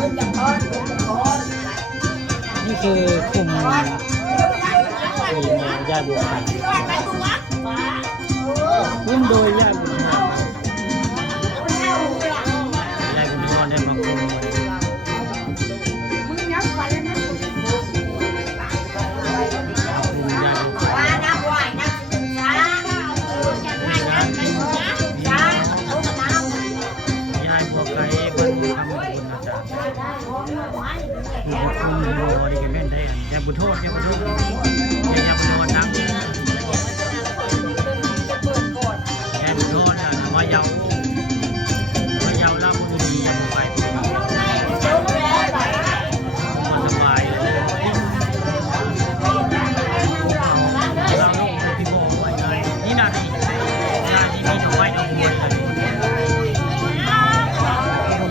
นี่คือกลุ่มทีมญาติบุญร่วมโดยญาติบุญญาติบุญทอนได้มาคุมบุญโทษเนี่ยบุญโทษเนี่ยบุญโทษนักแค่บุญโทษเนี่ยมาเยาล่ำบุรียังไปมาสบายเลยเราลูกพี่โบ้เลยนี่นาทีมีดอกไม้ดอกบัวเลย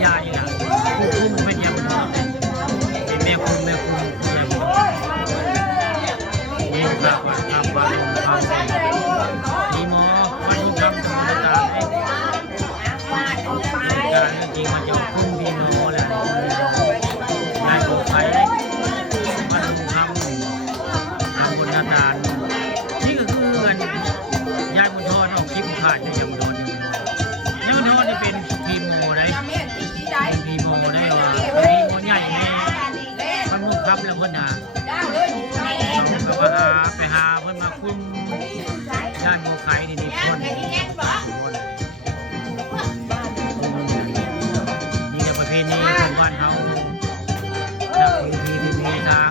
ยาอย่างคุ้มเป็นยาบุญโทษเป็นแม่คุ้มมีหมอฟันทำธรรมดาการจริงมันจะคุ้มพี่น้องแหละได้ปลอดภัยมันทำบนนานนี่ก็คือเงินยายบุญทอนออกคลิปขาดยายบุญทอนยายบุญทอนนี่เป็นทีมโมได้ทีมโมได้ทีมโมใหญ่มันมุ่งครับแล้วคนหนาไปหาเพื่อนมาคุ้มด้านโมไข่ดีคนนี่คือประเพณีของบ้านเขานักประเพณีที่มีทาง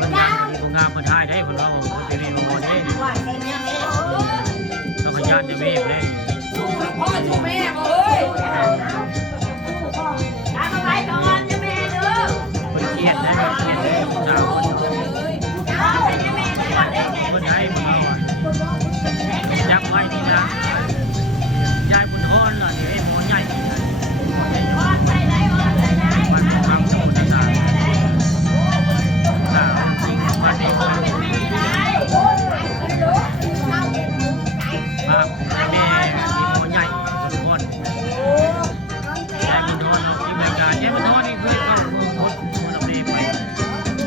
มันงามมันทายได้คนเราประเพณีของคนได้เราขยันจะเวฟเลยพ่อชูแม่เอ้ยทำอะไรก่อนจะแม่เด้อมันเครียดนะสาวคนไทยมันยักษ์ไว้ที่นะยายบุญทอนเหรอเนี่ยหมอใหญ่มันทำสมุนไพรสาวจริงมันเองภาพแม่หมอใหญ่ทุกคนยายบุญทอนที่บริการยายบุญทอนนี่คือเข้ามุมพุทธมุมลำเลียง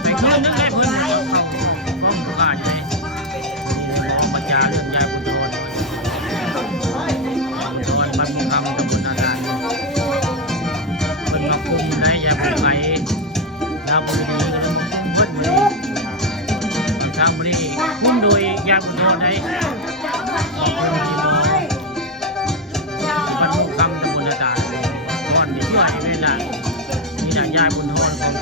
ไปคืนนึงให้เพื่อนเข้าก้มกาดเลยปัญญาเรื่องยายบุญทอนมันมีคำตำบลนาดานเป็นมาคุมในยาบุญไก่นาบุรีก็เลยเบิ้ลบุรีทางบุรีคุมโดยยาบุญทอนในบรรลุคำตำบลนาดานก้อนที่ช่วยนี่นะยายบุญทอนของ